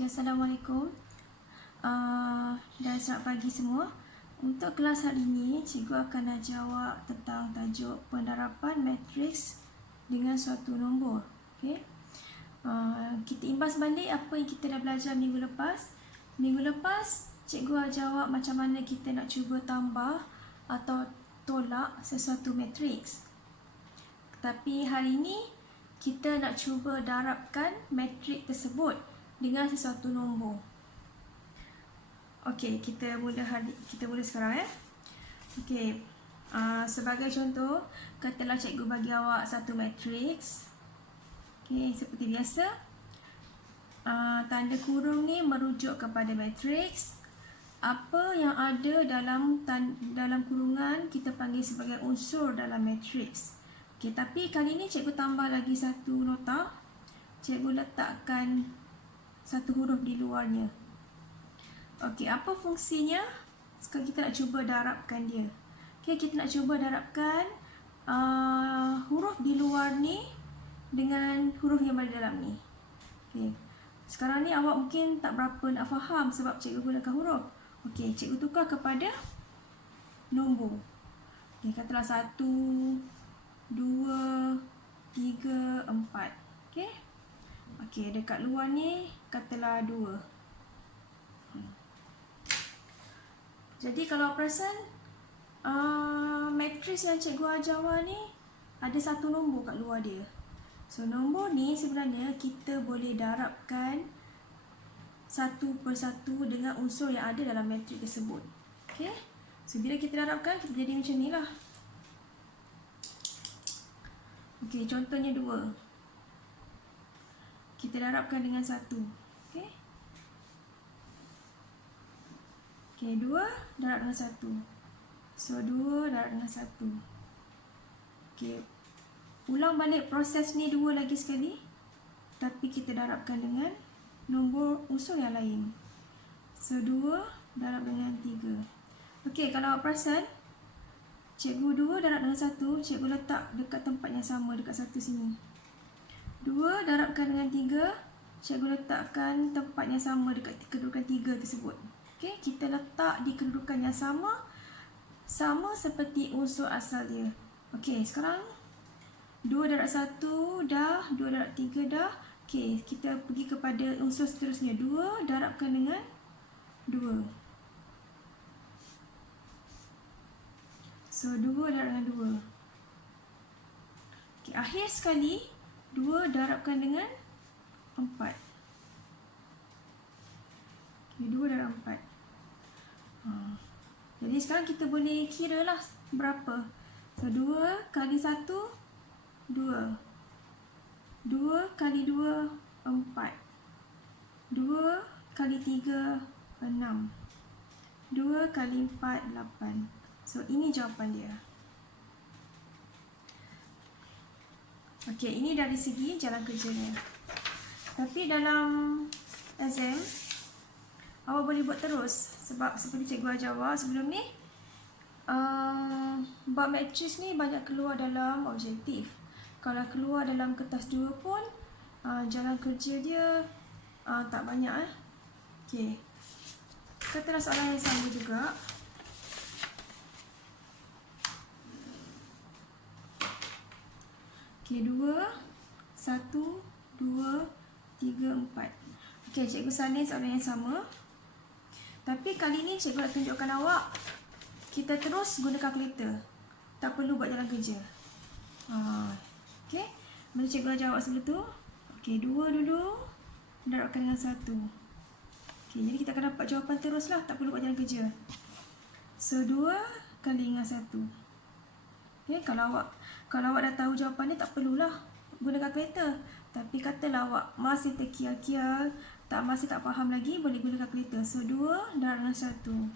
Okay, Assalamualaikum dan selamat pagi semua. Untuk kelas hari ini, cikgu akan jawab tentang tajuk penerapan matriks dengan suatu nombor. Okay. Kita imbas balik apa yang kita dah belajar minggu lepas. Minggu lepas, cikgu jawab macam mana kita nak cuba tambah atau tolak sesuatu matriks. Tapi hari ini, kita nak cuba darabkan matriks tersebut dengan sesuatu nombor. Okey, kita mula sekarang . Okey. Sebagai contoh, katalah cikgu bagi awak satu matriks. Okey, seperti biasa. Tanda kurung ni merujuk kepada matriks. Apa yang ada dalam kurungan kita panggil sebagai unsur dalam matriks. Okey, tapi kali ni cikgu tambah lagi satu nota. Cikgu letakkan satu huruf di luarnya. Okey, apa fungsinya? Sekarang kita nak cuba darabkan dia. Okey, kita nak cuba darabkan huruf di luar ni dengan huruf yang ada dalam ni. Okey. Sekarang ni awak mungkin tak berapa nak faham sebab cikgu gunakan huruf. Okey, cikgu tukar kepada nombor. Okey, katalah 1, 2, 3, 4. Okey. Okey, dekat luar ni katalah 2. Jadi kalau perasan matriks yang cikgu ajar awak ni ada satu nombor kat luar dia. So nombor ni sebenarnya kita boleh darabkan satu persatu dengan unsur yang ada dalam matriks tersebut. Okey. So bila kita darabkan, kita jadi macam ni lah. Okey, contohnya 2. Kita darabkan dengan 1. Okey. Okey, 2 darab dengan 1. So 2 darab dengan 1. Okey. Ulang balik proses ni 2 lagi sekali. Tapi kita darabkan dengan nombor unsur yang lain. So 2 darab dengan 3. Okey, kalau awak perasan, cikgu 2 darab dengan 1, cikgu letak dekat tempat yang sama, dekat 1 sini. 2 darabkan dengan 3, cikgu letakkan tempat yang sama dekat kedudukan 3 tersebut. Okey, kita letak di kedudukan yang sama seperti unsur asal dia. Okey, sekarang 2 darab 1 dah, 2 darab 3 dah. Okey, kita pergi kepada unsur seterusnya. 2 darabkan dengan 2. So 2 darab dengan 2. Okey, akhir sekali 2 darabkan dengan 4. Okey, 2 darab 4. Jadi sekarang kita boleh kira lah berapa. So 2 kali 1, 2. 2 kali 2, 4. 2 kali 3, 6. 2 kali 4, 8. So ini jawapan dia. Okey, ini dari segi jalan kerjanya. Tapi dalam exam, awak boleh buat terus. Sebab seperti cikgu ajar awak sebelum ni, bab matriks ni banyak keluar dalam objektif. Kalau keluar dalam kertas 2 pun, jalan kerja dia tak banyak. Okey. Katalah soalan yang sama juga. Okey, 2, 1, 2, 3, 4. Okey, cikgu salin soalan yang sama. Tapi kali ni cikgu nak tunjukkan awak, kita terus guna kalkulator. Tak perlu buat jalan kerja. Okey, macam cikgu ajar awak sebelum tu. Okey, 2 dulu darabkan dengan 1. Okey, jadi kita akan dapat jawapan terus lah, tak perlu buat jalan kerja. So 2 kali dengan 1. Okey, kalau awak dah tahu jawapan ni, tak perlulah guna kalkulator. Tapi katalah awak masih terkial-kial, masih tak faham lagi, boleh guna kalkulator. So 2 darab dengan 1.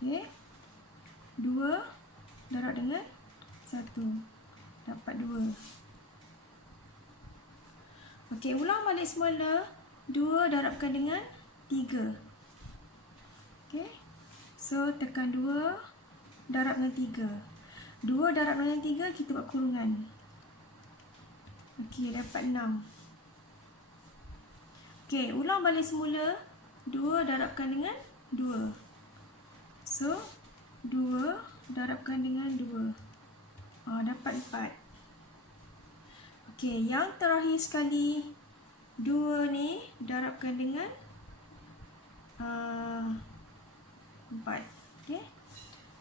Okey. 2 darab dengan 1. Dapat 2. Okey, ulang balik semula. 2 darabkan dengan 3. Okey. So tekan 2 darab dengan 3. 2 darab dengan 3, kita buat kurungan. Okey, dapat 6. Okey, ulang balik semula. 2 darabkan dengan 2. So, 2 darabkan dengan 2. Dapat 4. Okey, yang terakhir sekali, 2 ni darabkan dengan 4. Okey.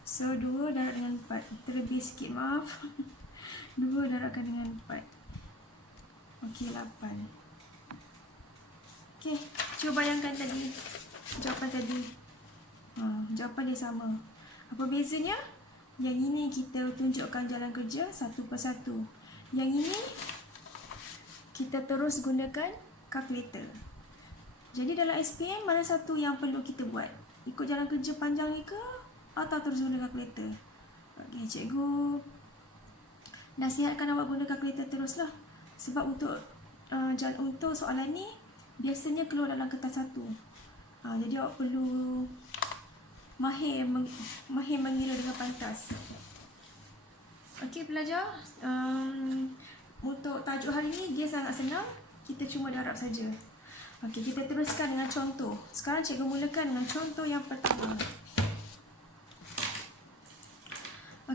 So, 2 darab dengan 4. Terlebih sikit, maaf. 2 darabkan dengan 4. Okey, 8. Okey, cuba bayangkan tadi. Jawapan tadi. Jawapan dia sama. Apa bezanya? Yang ini kita tunjukkan jalan kerja satu persatu. Yang ini kita terus gunakan kalkulator. Jadi dalam SPM mana satu yang perlu kita buat? Ikut jalan kerja panjang ni ke atau terus guna kalkulator? Okey, cikgu nasihatkan awak guna kalkulator teruslah. Sebab untuk soalan ni biasanya keluar dalam kertas satu. Jadi awak perlu mahir mengira dengan pantas. Okey pelajar, untuk tajuk hari ni dia sangat senang. Kita cuma darab saja. Okey, kita teruskan dengan contoh. Sekarang cikgu mulakan dengan contoh yang pertama.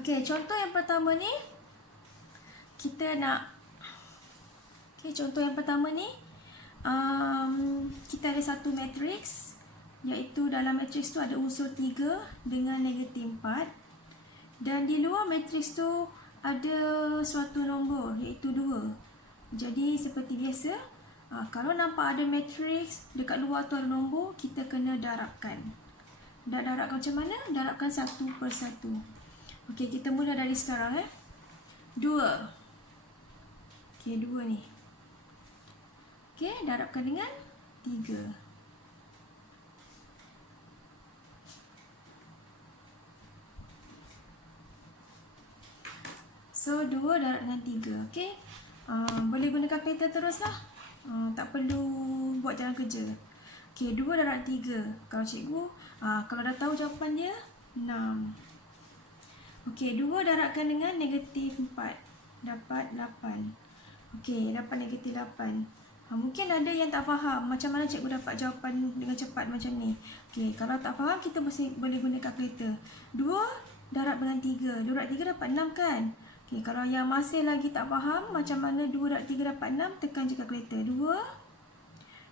Okey, contoh yang pertama ni kita nak contoh yang pertama ni kita ada satu matriks, iaitu dalam matriks tu ada unsur 3 dengan negatif 4, dan di luar matriks tu ada suatu nombor iaitu 2. Jadi seperti biasa, kalau nampak ada matriks dekat luar tu ada nombor, kita kena darabkan. Nak darabkan macam mana? Darabkan satu per satu. Okey, kita mula dari sekarang 2. Okey, 2 ni. Okey, darabkan dengan 3. So, 2 darab dengan 3. Okey. Boleh guna kalkulator teruslah. Tak perlu buat jalan kerja. Okey, 2 darab 3. Kalau cikgu, kalau dah tahu jawapan dia, 6. Okey, 2 darabkan dengan negatif 4. Dapat 8. Okey, dapat negatif 8. Mungkin ada yang tak faham macam mana cikgu dapat jawapan dengan cepat macam ni. Okey, kalau tak faham kita boleh guna kalkulator. 2 darab dengan 3. 2 darab 3 dapat 6 kan? Okey, kalau yang masih lagi tak faham macam mana 2 darab 3 dapat 6, tekan je kalkulator. 2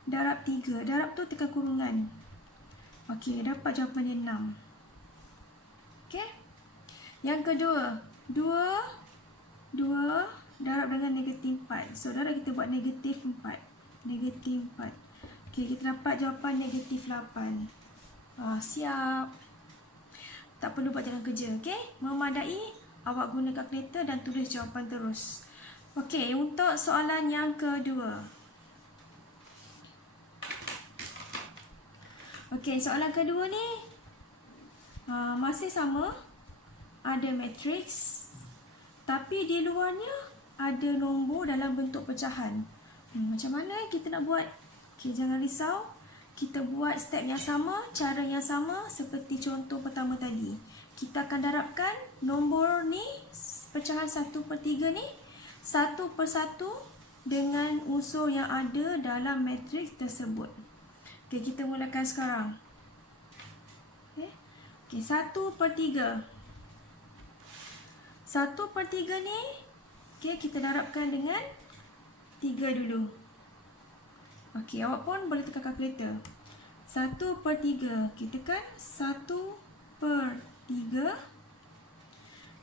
darab 3. Darab tu tekan kurungan. Okey, dapat jawapan dia 6. Okey. Yang kedua, 2 darab dengan negatif 4. Saudara kita buat negatif 4. Negatif 4. Okey, kita dapat jawapan negatif 8. Siap. Tak perlu buat jalan kerja. Okey, memadai awak guna kalkulator dan tulis jawapan terus. Okey, untuk soalan yang kedua. Okey, soalan kedua ni masih sama. Ada matriks, tapi di luarnya ada nombor dalam bentuk pecahan. Macam mana kita nak buat? Okey, jangan risau. Kita buat step yang sama, cara yang sama seperti contoh pertama tadi. Kita akan darabkan nombor ni, pecahan 1/3 ni, satu persatu dengan unsur yang ada dalam matriks tersebut. Okey, kita mulakan sekarang. Okey, 1/3. 1/3 ni, okey, kita darabkan dengan 3 dulu. Okey, awak pun boleh tekan kalkulator. 1/3. Kita tekan 1/3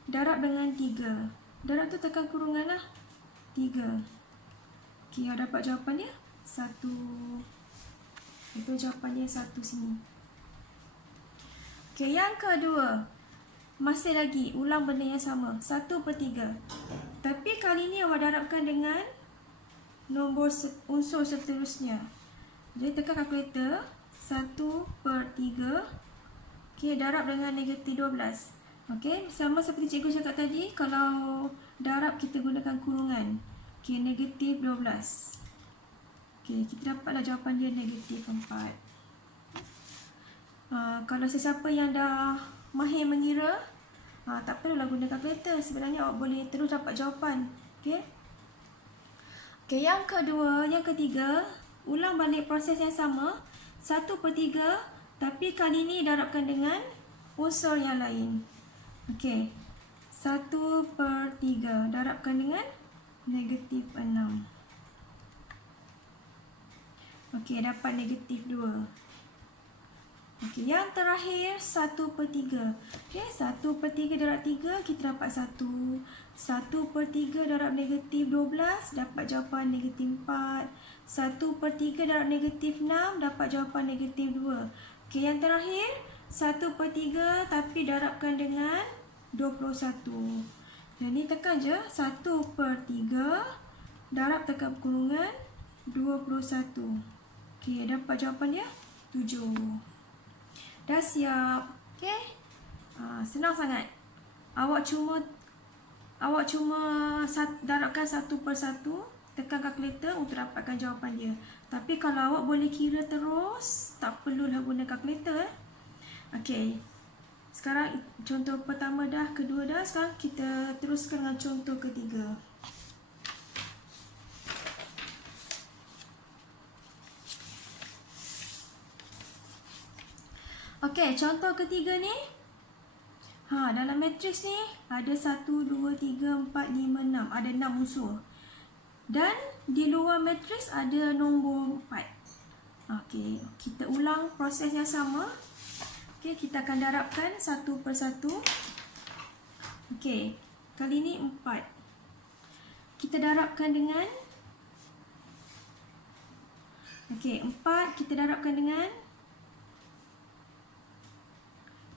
darab dengan 3. Darab tu tekan kurungan lah. 3. Okey, awak dapat jawapan dia 1. Itu jawapan dia 1 sini. Okey, yang kedua. Masih lagi ulang benda yang sama, 1/3. Tapi kali ni awak darabkan dengan nombor unsur seterusnya. Jadi tekan kalkulator. 1/3. Okey, darab dengan negatif 12. Okey, sama seperti cikgu cakap tadi, kalau darab kita gunakan kurungan. Okey, negatif 12. Okey, kita dapatlah jawapan dia negatif 4. Kalau sesiapa yang dah mahir mengira, tak perlulah guna kalkulator. Sebenarnya awak boleh terus dapat jawapan. Okey. Okey, yang kedua, yang ketiga, ulang balik proses yang sama. 1/3, tapi kali ini darabkan dengan unsur yang lain. Okey, 1/3 darabkan dengan negatif 6. Okey, dapat negatif 2. Okey, yang terakhir 1/3. Okey, 1/3 darab 3, kita dapat 1. 1/3 darab negatif 12, dapat jawapan negatif 4. 1/3 darab negatif 6, dapat jawapan negatif 2. Okey, yang terakhir 1/3 tapi darabkan dengan 21. Jadi tekan je 1/3 darab tekan kurungan 21. Okey, dapat jawapan dia 7. Dah siap. Okey. Senang sangat. Awak cuma darabkan 1/1, tekan kalkulator untuk dapatkan jawapan dia. Tapi kalau awak boleh kira terus, tak perlulah guna kalkulator. Okey. Sekarang contoh pertama dah, kedua dah. Sekarang kita teruskan dengan contoh ketiga. Okey, contoh ketiga ni. Dalam matriks ni ada 1, 2, 3, 4, 5, 6. Ada 6 unsur. Dan di luar matriks ada nombor 4. Okey, kita ulang proses yang sama. Okey, kita akan darabkan satu persatu. Okey, kali ni 4. Kita darabkan dengan okey, 4 kita darabkan dengan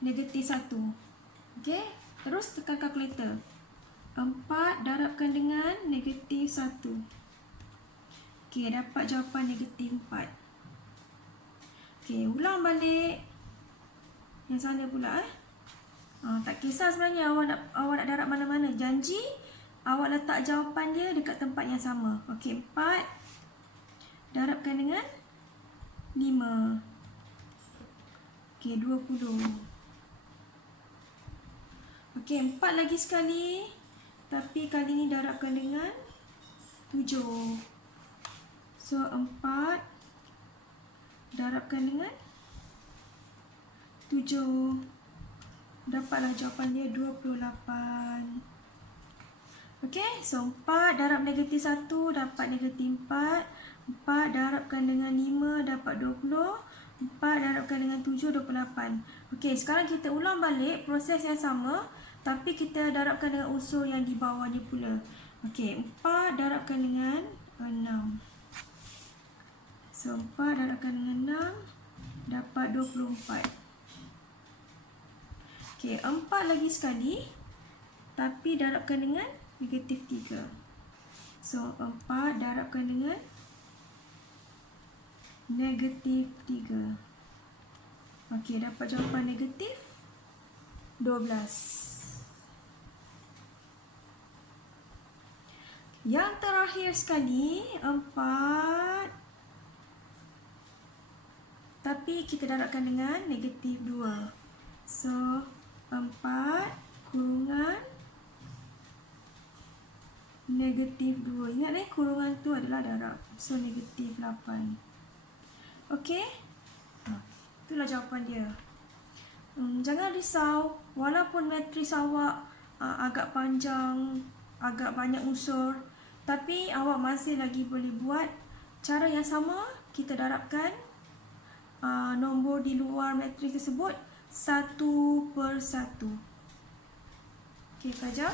negatif 1. Okey, terus tekan kalkulator. 4 darabkan dengan negatif 1. Okey, dapat jawapan negatif 4. Okey, ulang balik yang sana pula. Tak kisah sebenarnya awak nak darab mana-mana. Janji awak letak jawapan dia dekat tempat yang sama. Okey, 4 darabkan dengan 5. Okey, 20. Okey, 4 lagi sekali. Tapi kali ni darabkan dengan 7. So, 4 darabkan dengan 7. Dapatlah jawapan dia 28. Okey, so 4 darab negatif 1 dapat negatif 4. 4 darabkan dengan 5 dapat 20. 4 darabkan dengan 7, 28. Okey, sekarang kita ulang balik proses yang sama. Tapi kita darabkan dengan unsur yang di bawahnya pula. Okey, 4 darabkan dengan 6. So, 4 darabkan dengan 6 dapat 24. Okey, 4 lagi sekali. Tapi darabkan dengan negatif 3. So, 4 darabkan dengan negatif 3. Okey, dapat jawapan negatif 12. Yang terakhir sekali, 4. Tapi kita darabkan dengan negatif 2. So, 4 kurungan negatif 2. Ingat kurungan tu adalah darab. So, negatif 8. Okey? Itulah jawapan dia. Jangan risau. Walaupun matriks awak agak panjang, agak banyak unsur, tapi awak masih lagi boleh buat cara yang sama. Kita darabkan nombor di luar matriks tersebut satu persatu. Okey, pelajar.